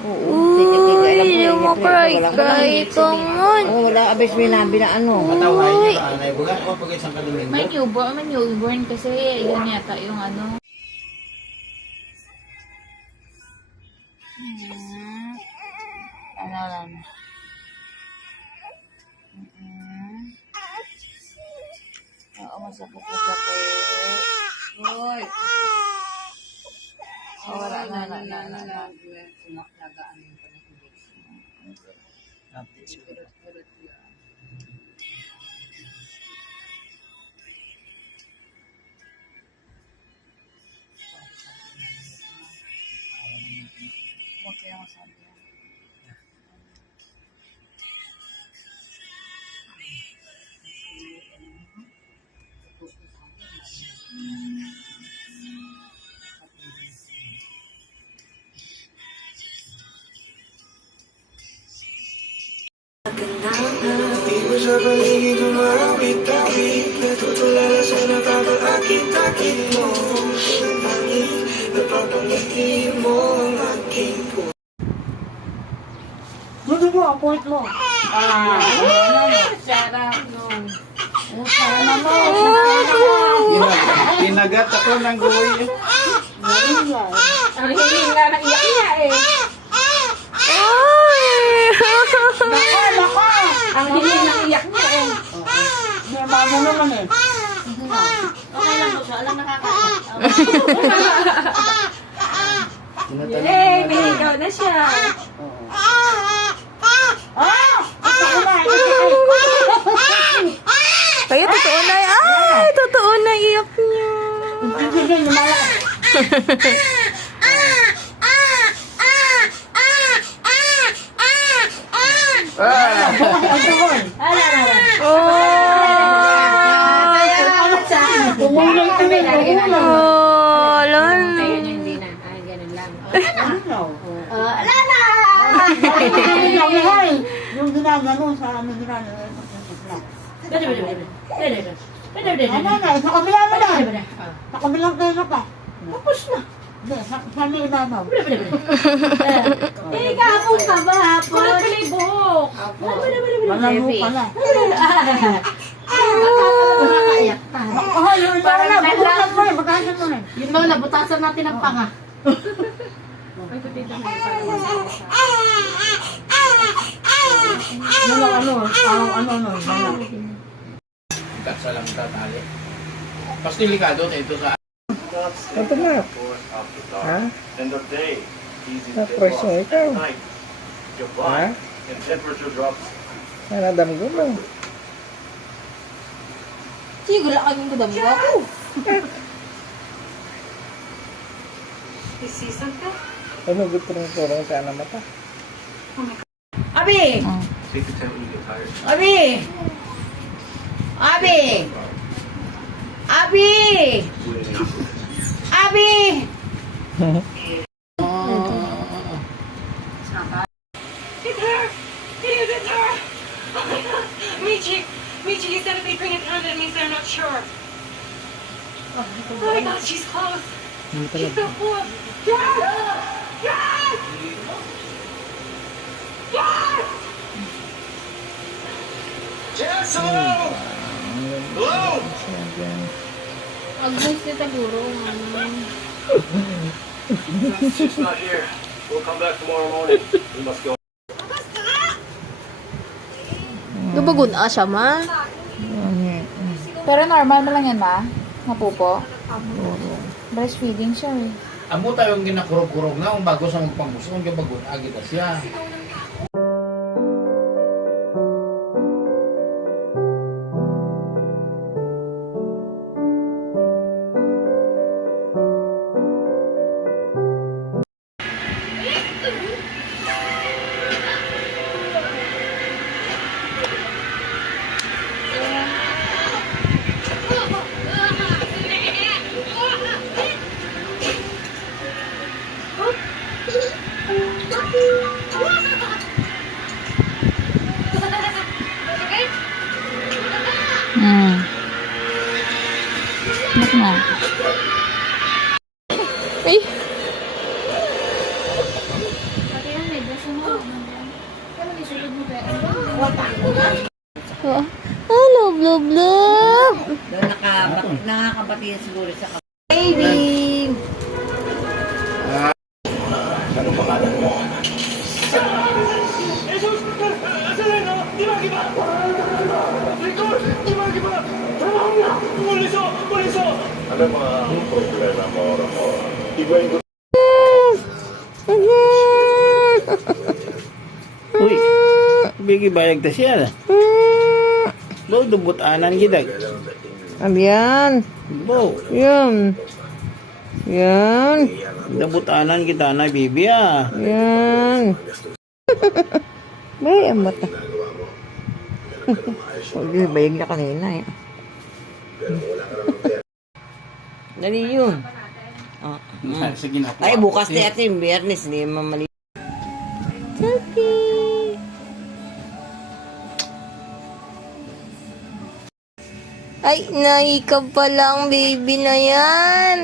Uy, lumakray-kray ka man. Wala abis binabi na ano. Mataway niya ba? Anay buga o pag isang kadumingo? May newborn kasi yun yata yung ano. Ano lang. Oo, masakit. Uy. Wala na. Sinaknagaan yung okay, masabi. Di ba sa paligid umaawit-awit Natutulala sa nakakaakit-akit mo Napapangiti mo ang aking puso. Dito mo, ang point mo. Shut up, no. Kinagat ako ng guwi. Ang hiling nga na iyak niya eh. Ang hiling na iyak niya eh. May mamo naman eh. Okay lang po siya. Alam nakakaiyak. Yay! Niligaw na siya. Kaya totoo na. Ay, totoo na. Iyak niya. Oh, alam. Yung ginagano sa ano ginagano. Sa kabila mo na. Sa kabilang tayo pa. Tapos na. Hindi, sa may ibabaw. Eh, kahapon ka ba? Kulot ka na yung buhok. Malamo ka na. Nakakaiyak ka. Parang nabutasan mo eh. Bagasan mo eh. Yun daw, nabutasan natin ang panga. Katsa lang tatali. Mas delikado na ito sa... Ito na. Ha? Na-press mo ikaw. Ha? Nanadamgo mo. Siguro lang kaming gudamgo ako. Ano gusto mong tulong sa anak mata? Abi! Abi! Abi! Abi! Abi! Michi, he said if they bring it down, that means they're not sure. Oh my God, she's close. She's so close. Yes! Yes! Yes! Jess, hello! Hello! Agnes na taguro. She's not here. We'll come back tomorrow morning. We must go. Dubagon siya, ma. Pero normal mo lang yan, ma? Napupo? Breastfeeding siya eh. Amo tayong ginakurog-kurog na kung bago sa magpanggusto kung bago agita siya. What? Nakakabati yan siguro sa Baby! Ano pangalan mo? Ano mga problema mo, Ramon? Iba yung Uy, bigi bayag ta siya. Bo, dubot anan gidag. Abiyan. Bo, Yan. Yan. dubot anan kita na bibi ah. Yan. Bay, ang mata. Huwag bayag na kanina eh. Dali yun. Sige na po. Ay, bukas na ito yung biyernes. Hindi mamali. Selfie! Ay, naikab pa lang baby na yan.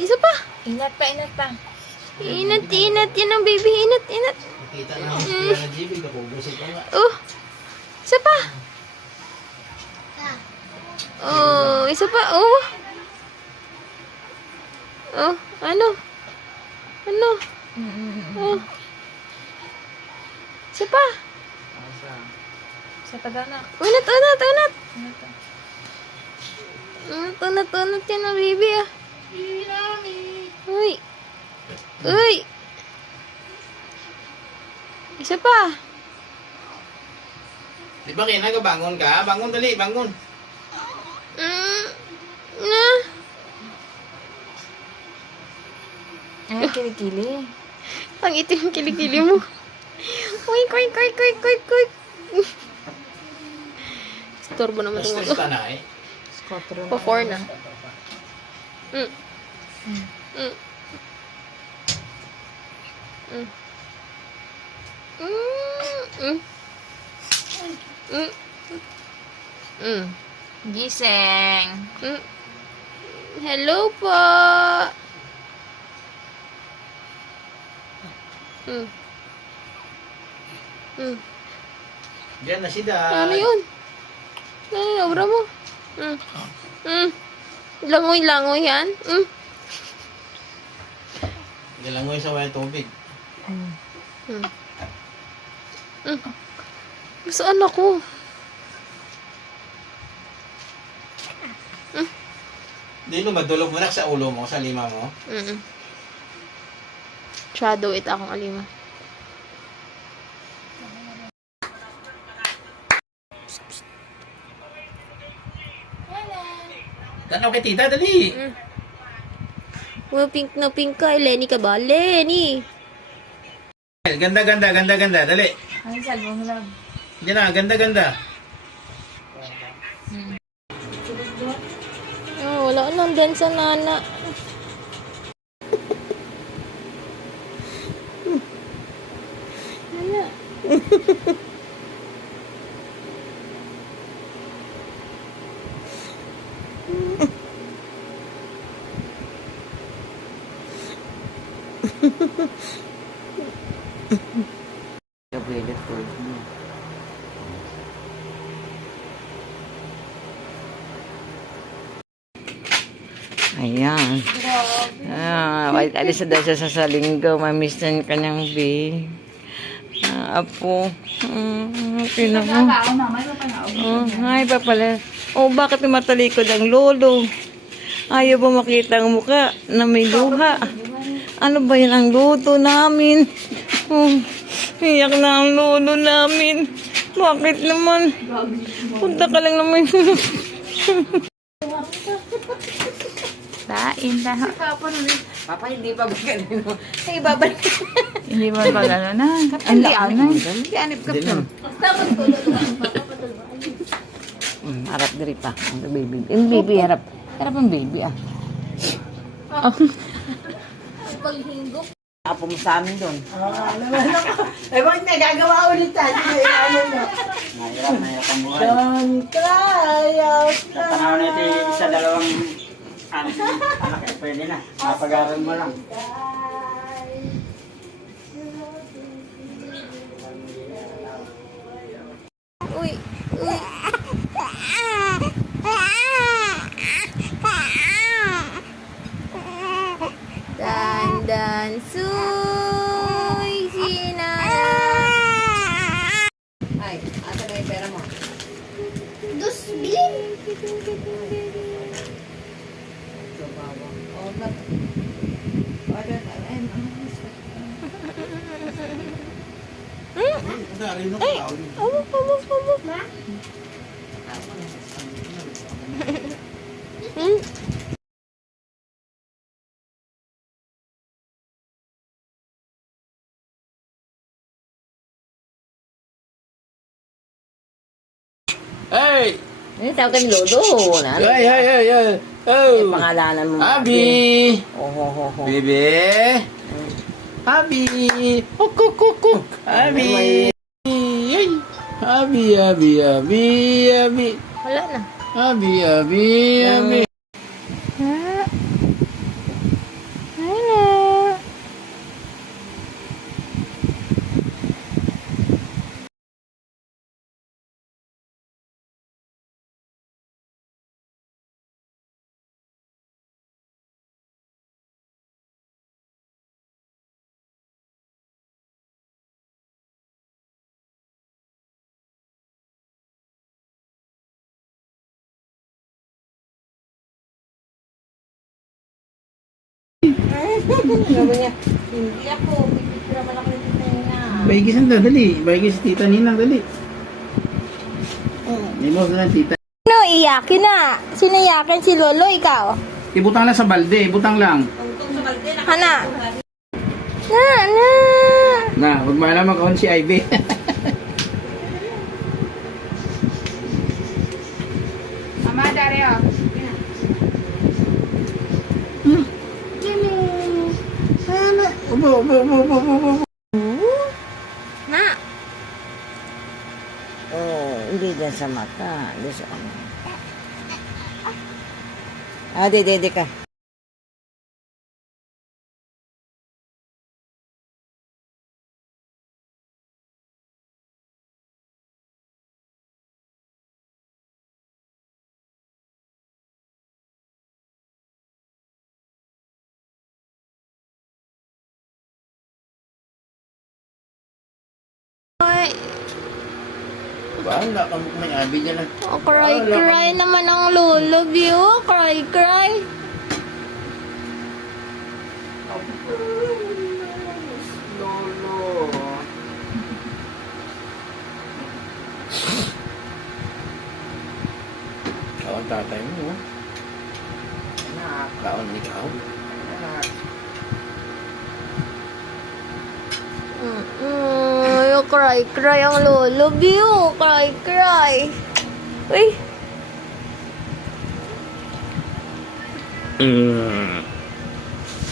Isa pa. Inat pa, inat pa. Inat, inat. Yan ang baby. Inat, inat. Kita na ako na GB, kapubusog ka nga. Oh. Isa pa. Oh, isa pa. Oh. Oh, ano? Ano? Oh. Isa pa. Sa tagana. Unat, unat, unat. Unat, unat, unat yan ang baby ah. Uy. Uy. Isa pa. Di ba kaya nagabangon ka? Bangon dali, bangon. Na. Ay, kilikili. Ang itim yung kilikili mo. Kuy, kuy, kuy, kuy, kuy, kuy. Storbo naman itong Stress mga. ka na eh. Skotro na. Pa-4 na. Mm. Mm. Mm. Mm. Mm. Mm. Gising. Mm. Hello po. Mm. Mm. Diyan na si Dad. Ano yun? Ano yun? Obra mo? Mm. Mm. Langoy-langoy yan? Mm. Galangoy sa wala tubig. Mm. Mm. Saan ako? Di no, madulog mo na sa ulo mo, sa lima mo. Mm. Shadow it akong alima. Tanaw kay tita, dali. Oh, pink na pink ka. Lenny ka ba? Lenny! Ganda, ganda, ganda, ganda, dali. Ay, salvo mo lang. Diyan na, ganda, ganda. Oh, wala nang din sa nana. Nana. Ayan. Wait, alis na daw siya sa linggo. Mamiss na yung kanyang babe. Apo. Pino mo. Ako, mama, ito pa na. Ay, pa pala. Oh, bakit matalikod ang lolo? Ayaw ba makita ang muka na may luha? Ano ba yan ang luto namin? Iyak na ang lolo namin. Bakit naman? Punta ka lang naman. Tain lahat. Papa, hindi pa ba ganun? Ay, babalik. Hindi mo ba gano'n na? Hindi, ano? Hindi, anip ka pa. Harap diri pa. Ang baby. Yung baby, harap. Harap ang baby, ah. Apo mo sa amin doon. Ay, bakit nagagawa ulit tayo? Ano na? Mahirap ang buhay. Don't cry out Sa panahon nito, isa dalawang anak, pwede na. Mapag-aral mo lang. Uy, uy. Dan suy sinara. Ay, asa na yung pera mo? Dos bilin. So, bawa. Oh, but... Hey! Ini tawag kang Lodo. Ay, ay, ay, ay. Oh! Pangalanan mo. Abi! Oh, ho, ho, ho. Bebe! Abi! Kuk, kuk, kuk, kuk. Abi! Ay! Abi, abi, abi, abi. Wala na. Abi, abi, abi. Sabi niya, hindi ako. Pipipira pala ko yung tita niya. Baigis ang dali. Baigis si tita Ninang dali. Nimog na tita. Sino iyakin na? Sino iyakin? Si Lolo, ikaw? Ibutang lang sa balde. Ibutang lang. Tungtong sa balde, Hana. Na. Na, huwag malaman kung si Ivy. Mama, Dario. Ubo, ubo, ubo, ubo, ubo, ubo. Na. Oh, hindi dyan sa mata. Dyan sa ano. Ah, di ka. Bahala ka mo may Abby dyan. Oh, cry naman ang Lolo, view. Cry. Lolo. Kaon tatay mo. Kaon ni kaon. Cry ang Lolo, view. Cry. Uy.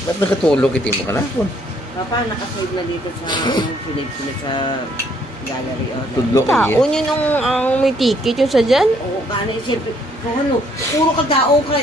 Ba't nakatulog iti mo ka na? Papa, nakasave na dito sa silid sa gallery. Oh, Tudlo ka Taon yun ang may ticket yung sa dyan. Oo, kano, siyempre, kung ano, puro ka tao ka,